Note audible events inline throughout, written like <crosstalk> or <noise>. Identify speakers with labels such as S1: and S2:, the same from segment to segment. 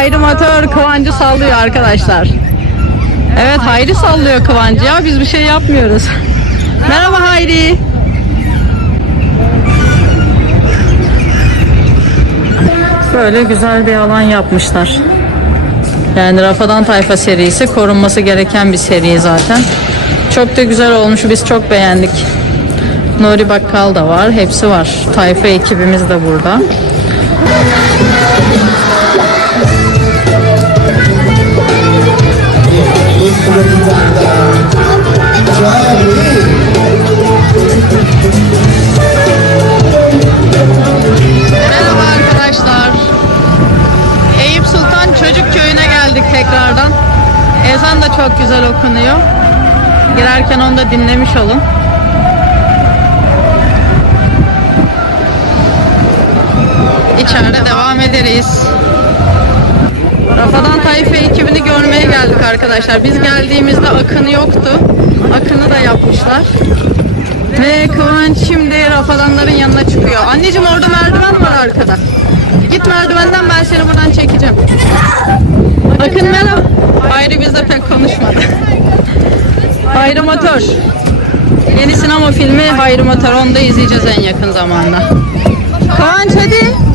S1: Hayri Motor Kıvancı sallıyor arkadaşlar. Evet Hayri sallıyor Kıvancı ya biz bir şey yapmıyoruz. Merhaba Hayri. Böyle güzel bir alan yapmışlar. Yani Rafadan Tayfa serisi korunması gereken bir seri zaten. Çok da güzel olmuş. Biz çok beğendik. Nuri Bakkal da var. Hepsi var. Tayfa ekibimiz de burada. Merhaba arkadaşlar. Eyüp Sultan Çocuk Köyü'ne geldik tekrardan. Ezan da çok güzel okunuyor. Girerken onu dinlemiş olun. İçeride devam ederiz. Rafadan Tayfa ekibini görmeye geldik arkadaşlar. Biz geldiğimizde Akın yoktu. Akın'ı da yapmışlar. Ve Kıvanç şimdi Rafadanların yanına çıkıyor. Anneciğim orada merdiven var arkada. Git merdivenden ben seni buradan çekeceğim. Akın merhaba. Hayri bizde pek konuşmadı. Hayri Motor. Yeni sinema filmi Hayri Motor. Onu da izleyeceğiz en yakın zamanda. Kıvanç hadi.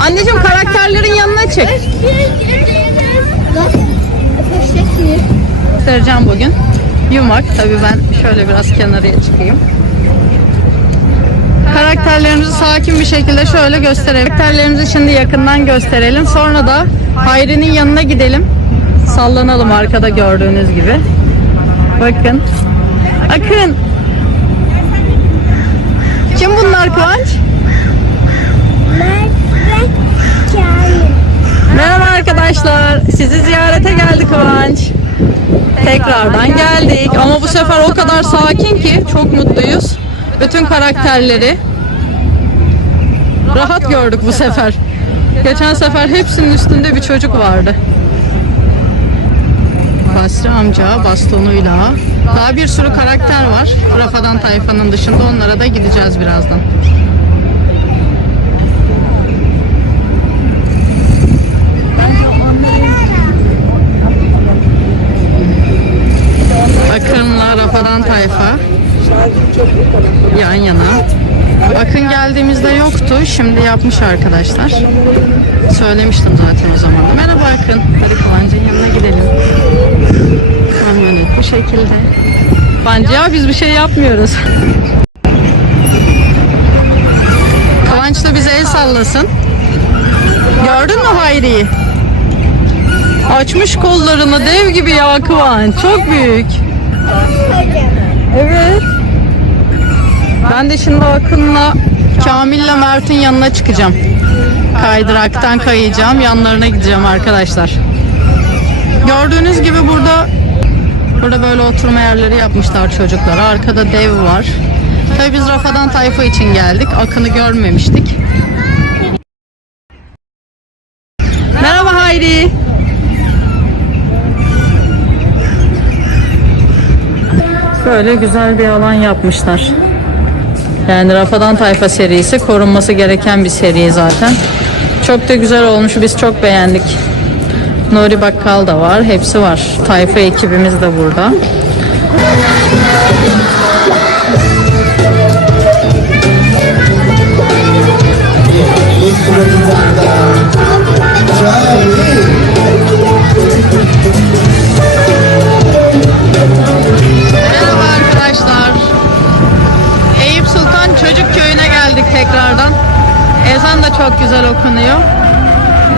S1: Anneciğim karakterlerin yanına çık. Göstereceğim bugün. Yumak. Tabii ben şöyle biraz kenarıya çıkayım. Karakterlerimizi sakin bir şekilde şöyle gösterelim. Karakterlerimizi şimdi yakından gösterelim. Sonra da Hayri'nin yanına gidelim. Sallanalım arkada gördüğünüz gibi. Bakın. Akın. Kim bunlar Kıvanç? Merhaba arkadaşlar. Sizi ziyarete geldi Kıvanç. Tekrardan geldik ama bu sefer o kadar sakin ki çok mutluyuz. Bütün karakterleri rahat gördük bu sefer. Geçen sefer hepsinin üstünde bir çocuk vardı. Basri amca bastonuyla. Daha bir sürü karakter var. Rafadan tayfanın dışında onlara da gideceğiz birazdan. Akın'la Rafadan Tayfa yan yana. Akın geldiğimizde yoktu. Şimdi yapmış arkadaşlar. Söylemiştim zaten o zaman. Merhaba Akın. Hadi Kıvancı'nın yanına gidelim. Kamyonet bu şekilde. Kıvancı ya biz bir şey yapmıyoruz. Kıvanç da bize el sallasın. Gördün mü Hayri'yi? Açmış kollarını dev gibi ya Kıvanç. Çok büyük. Evet. Ben de şimdi Akın'la Kamil'le Mert'in yanına çıkacağım. Kaydıraktan kayacağım. Yanlarına gideceğim arkadaşlar. Gördüğünüz gibi burada burada böyle oturma yerleri yapmışlar çocuklara. Arkada dev var. Tabii biz Rafadan Tayfa için geldik. Akın'ı görmemiştik. Merhaba Hayri. Böyle güzel bir alan yapmışlar. Yani Rafadan Tayfa serisi korunması gereken bir seri zaten. Çok da güzel olmuş. Biz çok beğendik. Nuri Bakkal da var. Hepsi var. Tayfa ekibimiz de burada. Çok güzel okunuyor.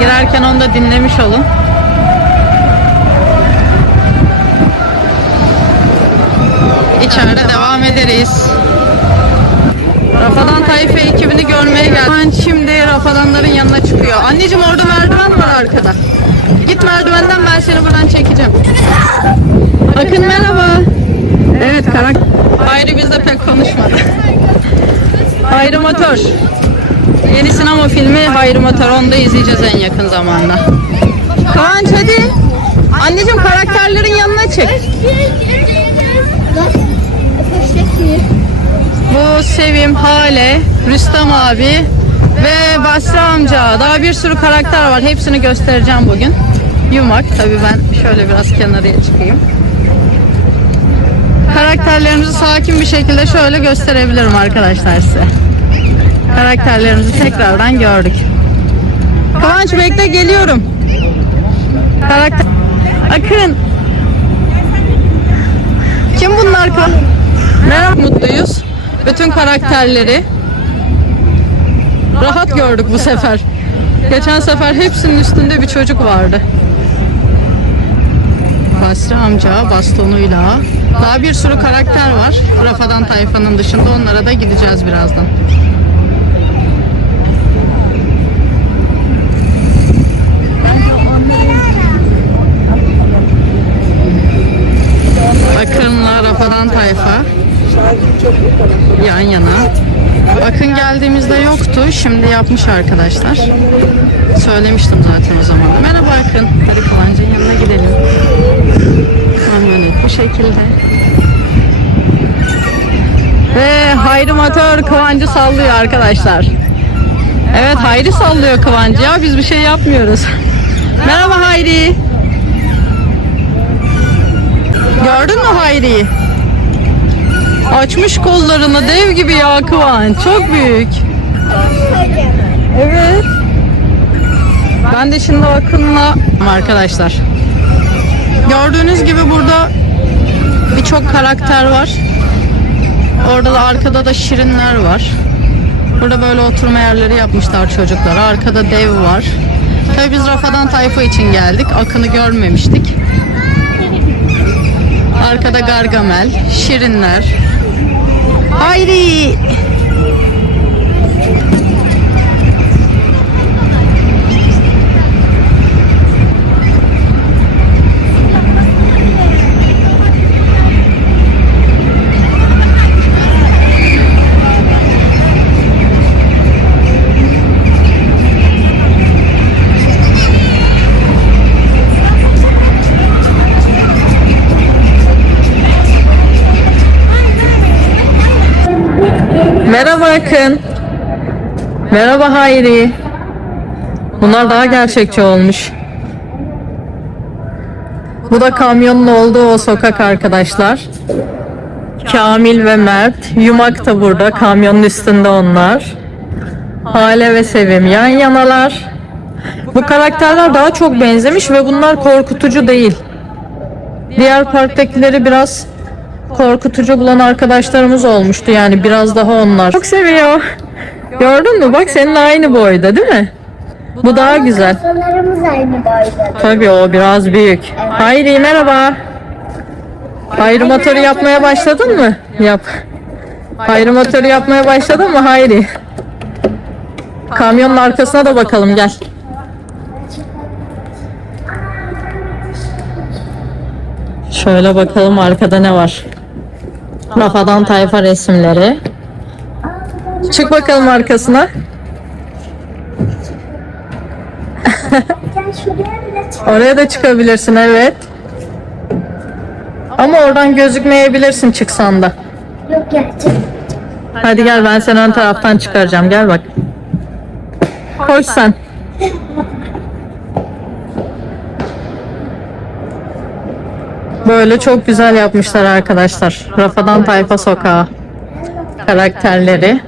S1: Girerken onu da dinlemiş olun. İçeride devam ederiz. Rafadan Tayfa ekibini görmeye geldik. Ben şimdi Rafadanların yanına çıkıyor. Anneciğim orada merdiven var arkada. Git merdivenden ben seni buradan çekeceğim. Akın merhaba. Evet karak. Hayri bizde pek konuşmadı. Hayri Motor. Yeni sinema filmi Hayri Motor. Onu da izleyeceğiz en yakın zamanda. Kıvanç hadi. Anneciğim karakterlerin yanına çık. Bu Sevim, Hale, Rüstem abi Ve Basri amca. Daha bir sürü karakter var. Hepsini göstereceğim bugün. Yumak. Tabii ben şöyle biraz kenarıya çıkayım. Karakterlerimizi sakin bir şekilde şöyle gösterebilirim arkadaşlar size. Karakterlerimizi tekrardan gördük. Kıvanç bekle geliyorum. Karakter... Akın. Kim bunlar Kıvanç? Merhaba. Mutluyuz. Bütün karakterleri rahat gördük bu sefer. Geçen sefer hepsinin üstünde bir çocuk vardı. Basri amca bastonuyla. Daha bir sürü karakter var. Rafadan tayfanın dışında onlara da gideceğiz birazdan. Akın'la Rafadan tayfa yan yana. Akın geldiğimizde yoktu. Şimdi yapmış arkadaşlar. Söylemiştim zaten o zaman. Merhaba Akın. Hadi Kıvancı'nın yanına gidelim. Kamyonet bu şekilde. Ve Hayri Matör Kıvancı sallıyor arkadaşlar. Evet Hayri sallıyor Kıvancı ya biz bir şey yapmıyoruz. Merhaba Hayri. Gördün mü Hayri'yi? Açmış kollarını dev gibi ya Kıvanç. Çok büyük. Evet. Ben de şimdi Akın'la arkadaşlar. Gördüğünüz gibi burada birçok karakter var. Orada da arkada da şirinler var. Burada böyle oturma yerleri yapmışlar çocuklara. Arkada dev var. Tabii biz Rafadan tayfa için geldik. Akın'ı görmemiştik. Arkada Gargamel, Şirinler. Hayri! Merhaba Akın. Merhaba Hayri. Bunlar daha gerçekçi olmuş. Bu da kamyonun olduğu o sokak arkadaşlar. Kamil ve Mert. Yumak da burada. Kamyonun üstünde onlar. Hale ve Sevim yan yanalar. Bu karakterler daha çok benzemiş ve bunlar korkutucu değil. Diğer parktakileri biraz korkutucu bulan arkadaşlarımız olmuştu yani biraz daha onlar. Çok seviyor. Gördün mü? Bak senin aynı boyda değil mi? Bu daha güzel.
S2: Kafalarımız aynı boyda.
S1: Tabii o biraz büyük. Hayri merhaba. Ayrımatörü yapmaya başladın mı? Yap. Ayrımatörü yapmaya başladın mı Hayri? Kamyonun arkasına da bakalım gel. Şöyle bakalım arkada ne var. Rafadan tayfa resimleri. Çık bakalım arkasına. <laughs> Oraya da çıkabilirsin evet. Ama oradan gözükmeyebilirsin çıksan da.
S2: Yok gerçek.
S1: Hadi gel ben seni ön taraftan çıkaracağım. Gel bak. Koş sen. <laughs> Böyle çok güzel yapmışlar arkadaşlar. Rafadan Tayfa Sokağı karakterleri.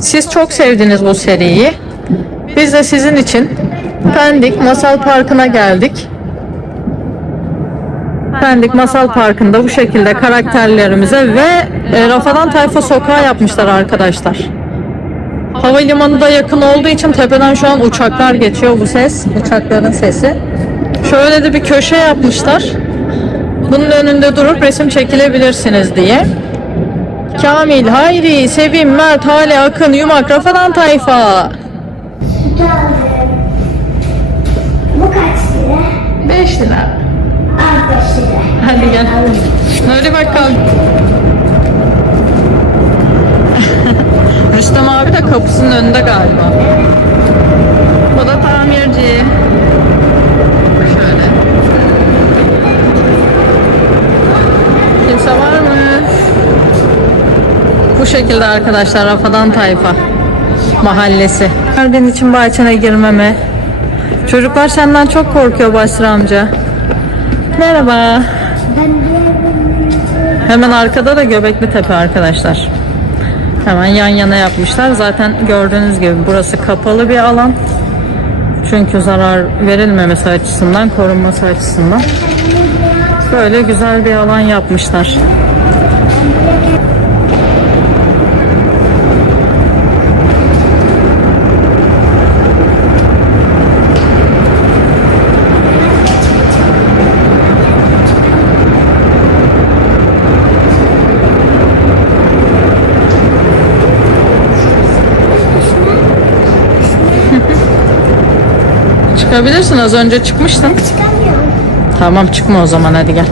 S1: Siz çok sevdiniz bu seriyi. Biz de sizin için Pendik Masal Parkı'na geldik. Pendik Masal Parkı'nda bu şekilde karakterlerimize ve e, Rafadan Tayfa Sokağı yapmışlar arkadaşlar. Havalimanı da yakın olduğu için tepeden şu an uçaklar geçiyor bu ses. Uçakların sesi. Şöyle de bir köşe yapmışlar. Bunun önünde durup resim çekilebilirsiniz diye. Kamil, Hayri, Sevim, Mert, Hale, Akın, Yumak, Rafadan Tayfa.
S2: Bu kaç lira?
S1: 5 lira.
S2: Al 5 lira.
S1: Hadi gel. Nuri bakkal. Rüstem abi de kapısının önünde galiba. Bu da tamirci. Kimse var mı? Bu şekilde arkadaşlar Rafadan Tayfa. mahallesi. Gördüğün için bahçene girmeme. Çocuklar senden çok korkuyor Basri amca. Merhaba. Hemen arkada da Göbekli Tepe arkadaşlar. Hemen yan yana yapmışlar. Zaten gördüğünüz gibi burası kapalı bir alan. Çünkü zarar verilmemesi açısından, korunması açısından. Böyle güzel bir alan yapmışlar. <laughs> Çıkabilirsin. Az önce çıkmıştın. Tamam çıkma o zaman hadi gel.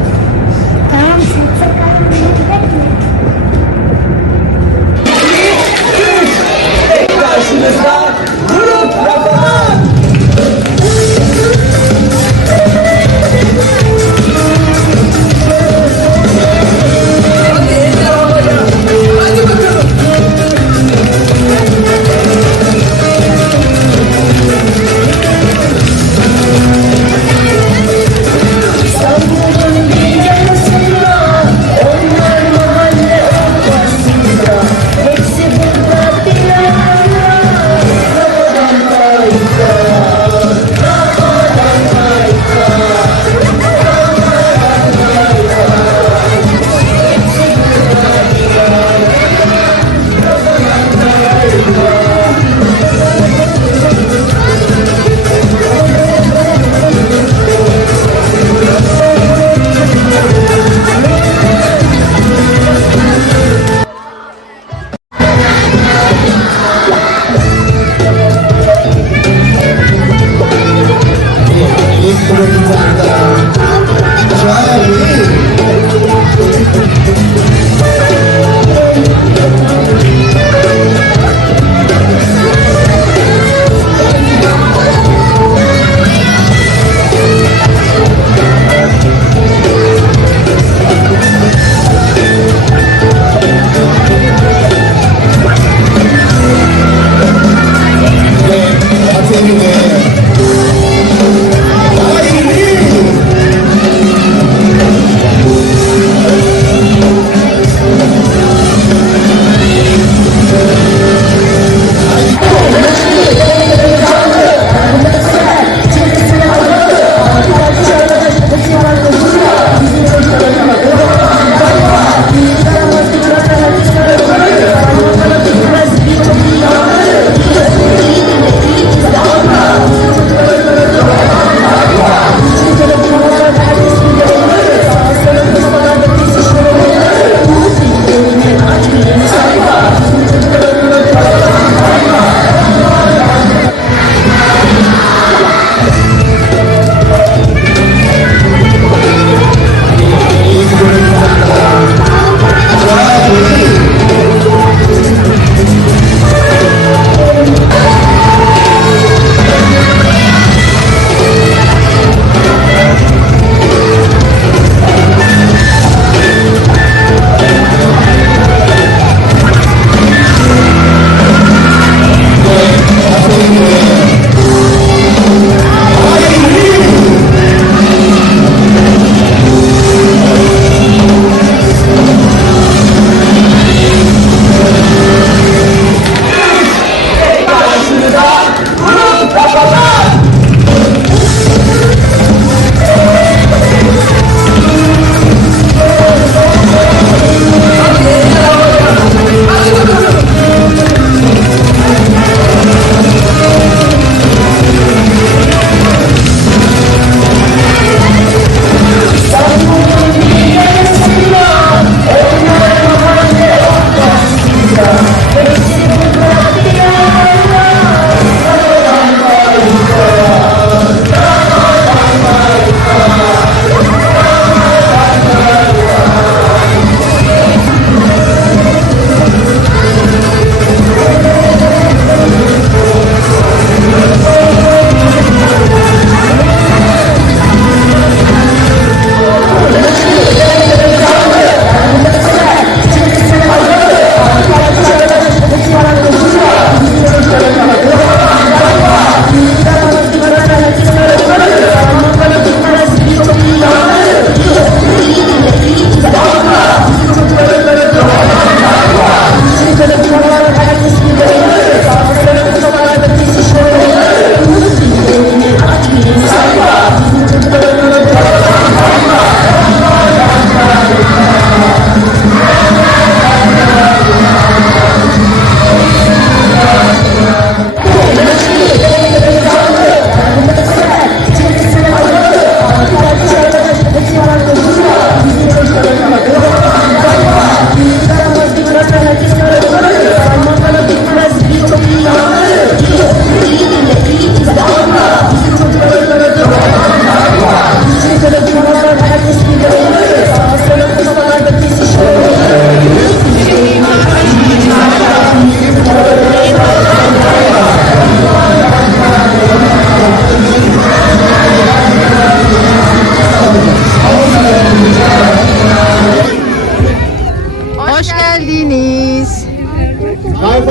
S2: Yeah.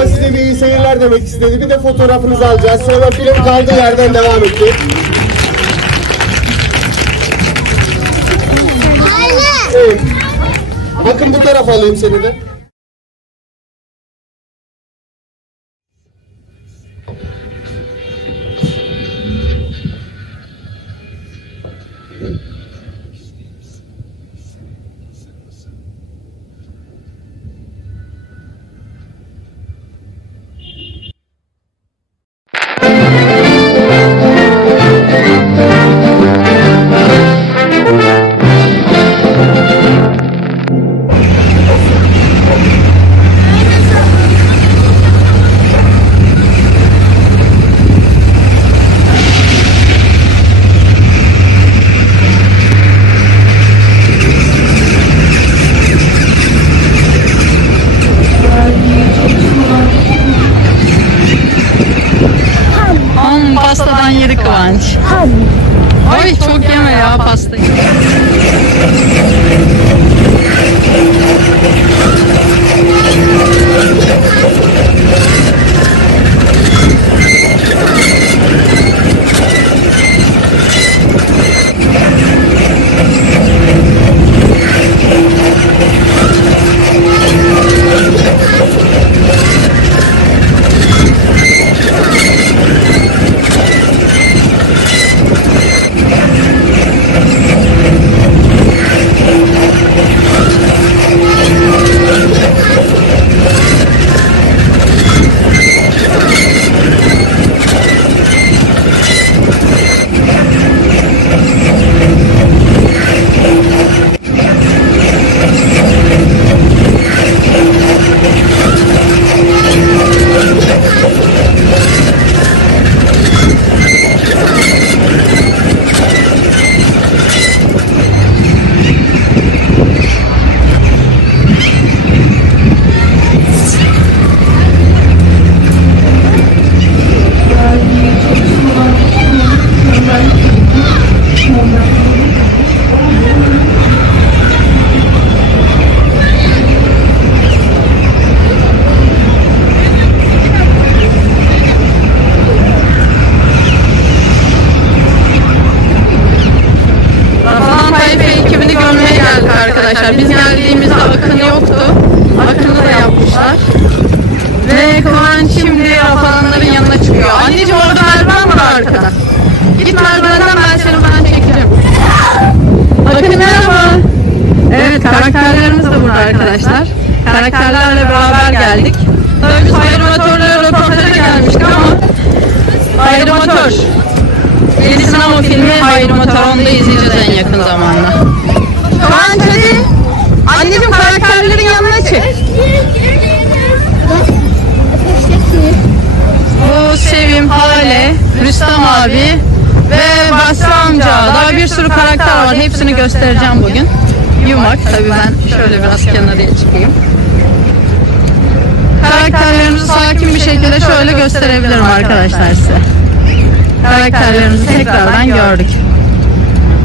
S2: ama size bir iyi seyirler demek istedi.
S3: Bir de fotoğrafınızı alacağız. Sonra film kaldığı yerden devam etti. Evet. Bakın bu taraf alayım seni de.
S1: Arkadaşlar. Karakterlerle beraber geldik. Tabii biz hayrimatörle röportaja gelmiştik ama hayrimatör. Yeni sinema filmi Hayrimatör onu da izleyeceğiz en yakın zamanda. Kıvanç hadi. Anneciğim karakterlerin yanına çık. Bu Sevim, Hale, Rüstem abi ve Basri amca. Daha bir sürü karakter var. Hepsini göstereceğim bugün. Yumak. Tabii ben şöyle biraz kenarıya çıkayım. Karakterlerimizi sakin bir şekilde şöyle gösterebilirim arkadaşlar size. Karakterlerimizi tekrardan gördük.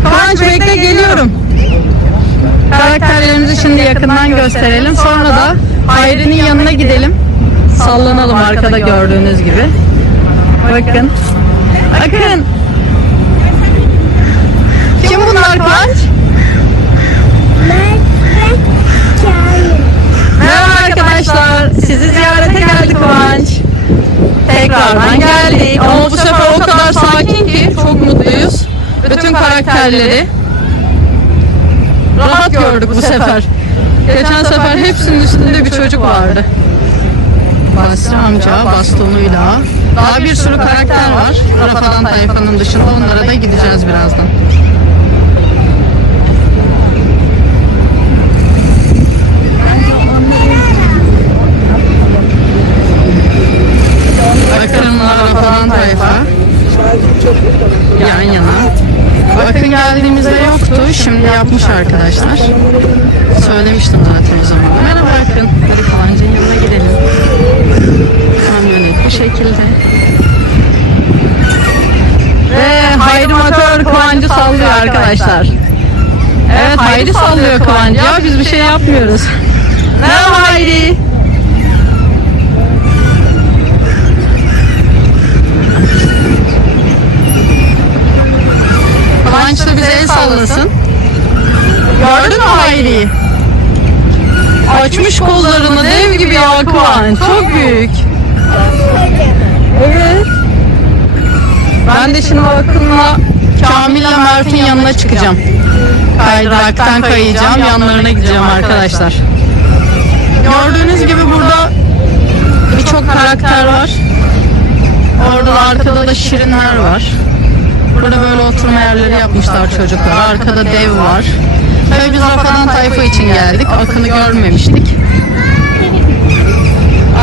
S1: Kıvanç bekle geliyorum. Karakterlerimizi şimdi yakından gösterelim. Sonra da Hayri'nin yanına gidelim. Sallanalım arkada gördüğünüz gibi. Bakın. Bakın. Kim bunlar Kıvanç? Merhaba arkadaşlar. Sizi ziyarete geldik Kıvanç. Tekrardan geldik. Ama bu sefer o kadar sakin ki çok mutluyuz. Bütün karakterleri rahat gördük bu sefer. Geçen sefer hepsinin üstünde bir çocuk vardı. Basri amca bastonuyla. Daha bir sürü karakter var. Rafadan tayfanın dışında onlara da gideceğiz birazdan. yapmıyoruz. Merhaba Haydi. Kıvanç bize el sallasın. Gördün mü Hayri'yi? Açmış kollarını dev gibi ya Çok büyük. Evet. Ben de şimdi bakımla Kamil'le Mert'in yanına çıkacağım. Kaydıraktan kayacağım, yanlarına gideceğim arkadaşlar. Gördüğünüz gibi burada birçok karakter var. Orada da arkada da şirinler var. Burada böyle oturma yerleri yapmışlar çocuklar. Arkada dev var. Tabii biz Rafadan tayfa için geldik. Akın'ı görmemiştik.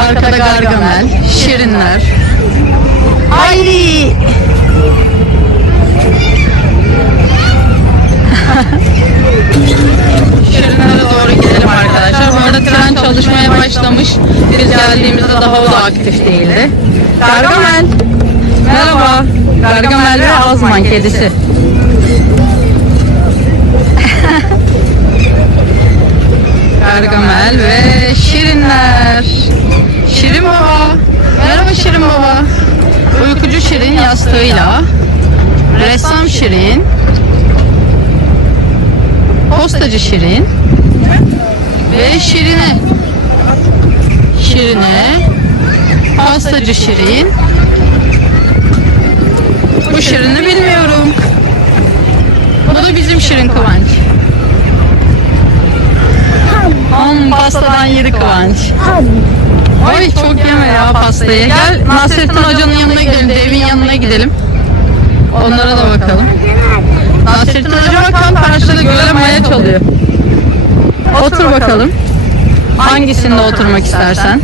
S1: Arkada Gargamel, Şirinler. Haydi! Şirinlere doğru gidelim arkadaşlar. Bu arada tren çalışmaya başlamış. Biz geldiğimizde daha o da aktif değildi. Gargamel. Merhaba. Gargamel ve Azman kedisi. Gargamel ve Şirinler. Şirin Baba. Merhaba Şirin Baba. Uykucu Şirin yastığıyla. Ressam Şirin. Postacı Şirin. Ve Şirine. Şirine. Pastacı Şirin. Bu Şirin'i bilmiyorum. Bu da bizim Şirin Kıvanç. Am pastadan yedi Kıvanç. Ay çok yeme ya pastayı. Gel Nasrettin Hoca'nın yanına gidelim. Devin yanına gidelim. Onlara da bakalım. Nasrettin Hoca bak tam karşıda göle maya çalıyor. Otur bakalım. Hangisinde oturmak istersen.